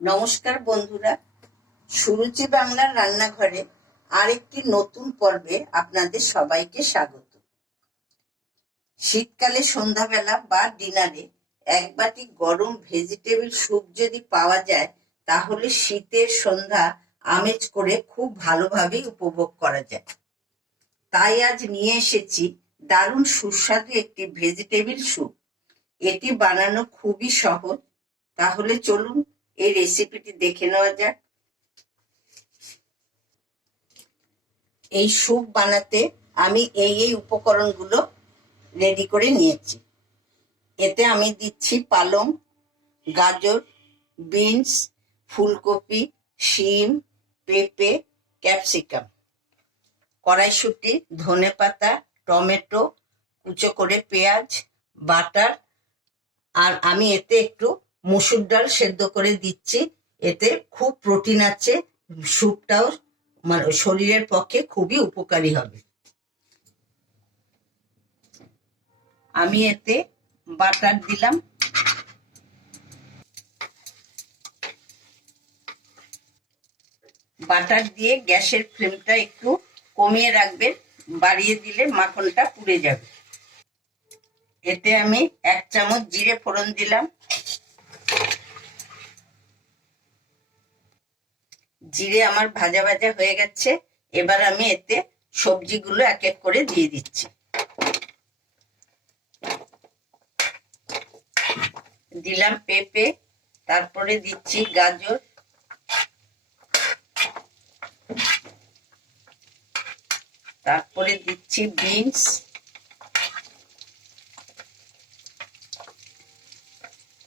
নমস্কার বন্ধুরা, সুরুচি বাংলার রান্নাঘরে আরেকটি নতুন পর্বে আপনাদের সবাইকে স্বাগত। শীতকালে সন্ধ্যাবেলা বা ডিনারে এক বাটি গরম ভেজিটেবল স্যুপ যদি পাওয়া যায়, তাহলে শীতের সন্ধ্যা আমেজ করে খুব ভালোভাবে উপভোগ করা যায়। তাই আজ নিয়ে এসেছি দারুণ সুস্বাদু একটি ভেজিটেবল স্যুপ। এটি বানানো খুবই সহজ, তাহলে চলুন এই রেসিপিটি দেখে নেওয়া যাক। এই স্যুপ বানাতে আমি এই উপকরণগুলো রেডি করে নিয়েছি। এতে আমি দিচ্ছি পালং, গাজর, বিনস, ফুলকপি, শিম, পেঁপে, ক্যাপসিকাম, কড়াইশুঁটি, ধনেপাতা, টমেটো, কুচো করে পেঁয়াজ, বাটার, আর আমি এতে একটু মসুর ডাল সেদ্ধ করে দিচ্ছি। এতে খুব প্রোটিন আছে, স্যুপটাও মানে শরীরের পক্ষে খুবই উপকারী হবে। আমি এতে বাটার দিলাম, বাটার দিয়ে গ্যাসের ফ্লেমটা একটু কমিয়ে রাখবেন, বাড়িয়ে দিলে মাখনটা পুড়ে যাবে। এতে আমি 1 চামচ জিরে ফোড়ন দিলাম। জিরে আমার ভাজা ভাজা হয়ে গেছে। এবার আমি এতে সবজিগুলো এক এক করে দিয়ে দিচ্ছি। দিলাম পেঁপে, তারপরে দিচ্ছি গাজর, তারপরে দিচ্ছি বিনস,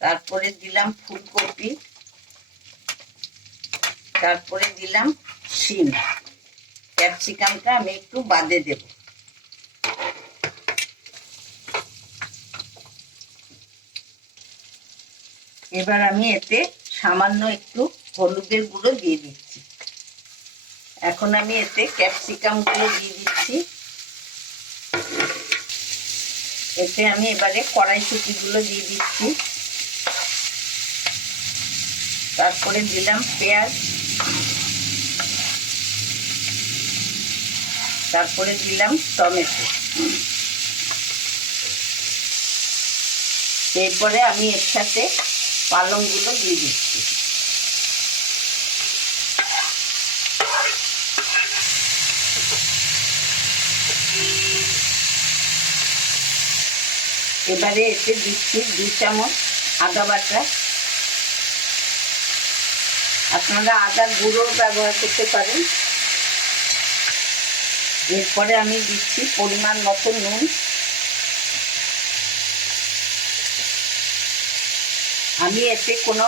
তারপরে দিলাম ফুলকপি, তারপরে দিলাম শিম। ক্যাপসিকামটা আমি একটু বাদে দেব। এবার আমি এতে সামান্য একটু হলুদের গুঁড়ো দিয়ে দিচ্ছি। এখন আমি এতে ক্যাপসিকাম গুলো দিয়ে দিচ্ছি। এতে আমি এবারে কড়াইশুঁটি গুলো দিয়ে দিচ্ছি। তারপরে দিলাম পেঁয়াজ, তারপরে দিলাম টমেটো। এরপরে আমি এর সাথে পালংগুলো দিয়ে দিচ্ছি। এবারে এতে দিচ্ছি 2 চামচ আদা বাটা। আপনারা আদার গুঁড়ো ব্যবহার করতে পারেন। এরপরে আমি দিচ্ছি পরিমাণ মতো নুন। আমি এতে কোনো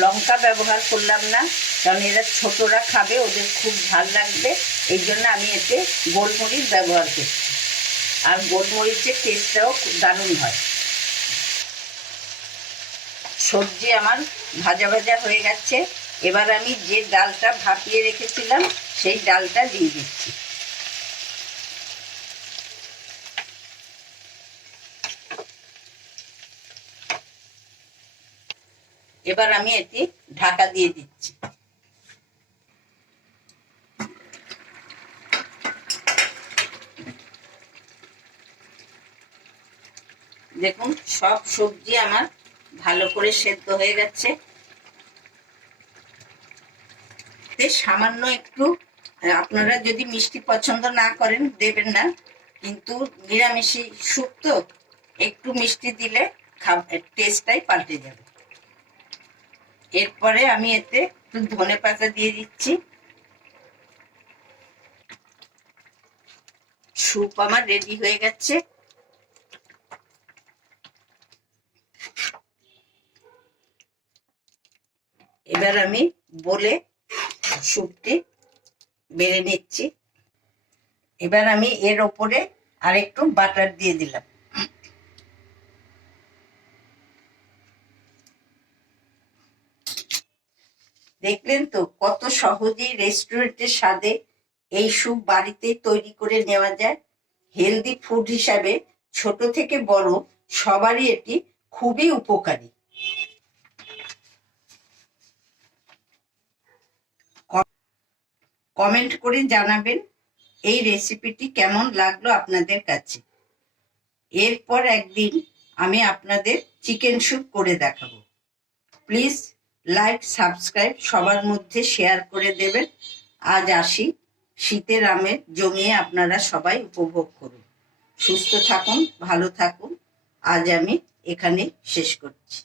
লঙ্কা ব্যবহার করলাম না, কারণ এরা ছোটরা খাবে, ওদের খুব ঝাল লাগবে। এই জন্য আমি এতে গোলমরিচ ব্যবহার করছি, আর গোলমরিচের টেস্টটাও দারুণ হয়। সবজি আমার ভাজা ভাজা হয়ে গেছে। এবার আমি যে ডালটা ভাপিয়ে রেখেছিলাম সেই ডালটা দিয়ে দিচ্ছি। এবার আমি এটি ঢাকা দিয়ে দিচ্ছি। দেখুন, সব সবজি আমার ভালো করে সেদ্ধ হয়ে গেছে। সামান্য একটু, আপনারা যদি মিষ্টি পছন্দ না করেন দেবেন না, কিন্তু নিরামিষি স্যুপ তো একটু মিষ্টি দিলে টেস্টটাই পাল্টে যাবে। এরপরে আমি এতে একটু ধনেপাতা দিয়ে দিচ্ছি। স্যুপ আমার রেডি হয়ে গেছে। এবার আমি বলে স্যুপটি বেড়ে নিচ্ছি। এবার আমি এর ওপরে আরেকটু বাটার দিয়ে দিলাম। দেখলেন তো কত সহজেই রেস্টুরেন্টের স্বাদে এই স্যুপ বাড়িতে তৈরি করে নেওয়া যায়। হেলদি ফুড হিসাবে ছোট থেকে বড় সবারই এটি খুবই উপকারী। কমেন্ট করে জানাবেন এই রেসিপিটি কেমন লাগলো আপনাদের কাছে। এরপর একদিন আমি আপনাদের চিকেন স্যুপ করে দেখাবো। প্লিজ লাইক সাবস্ক্রাইব সবার মধ্যে শেয়ার করে দেবেন। আজ আসি, শীতের আমেজ জমিয়ে আপনারা সবাই উপভোগ করুন। সুস্থ থাকুন, ভালো থাকুন। আজ আমি এখানে শেষ করছি।